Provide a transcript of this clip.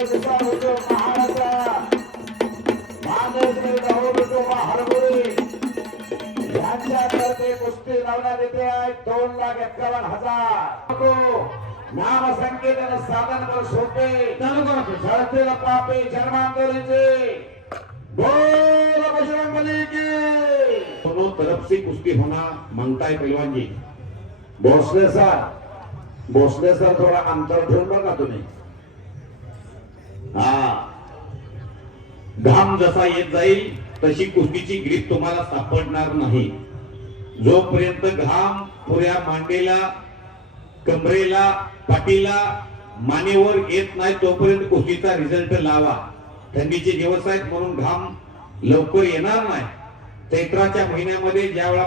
जसा होतो महाराजा मानस होतो हरभुरी यांच्यातर्फे कुस्ती लावण्यात येते आहे 2,51,000 नाम संकेतन साधन कर सोपे झळतेल पापे जन्मांतरीचे बोल बजरंगबली की दोनों तरफ से कुश्ती होना मांगता है पहलवान जी। भोसले सर थोड़ा अंतर ठेवून बघा तुम्ही। हा घाम जसा येत जाईल तशी कुस्तीची ग्रीप तुम्हाला सापडणार नाही। जोपर्यंत घाम पुऱ्या मांडीला कमरेला पाठीला मानेवर येत नाही तोपर्यंत कुस्तीचा रिझल्ट लावा। थंडीचे दिवस आहेत म्हणून घाम लवकर येणार नाही। चैत्राच्या महिन्यामध्ये ज्यावेळा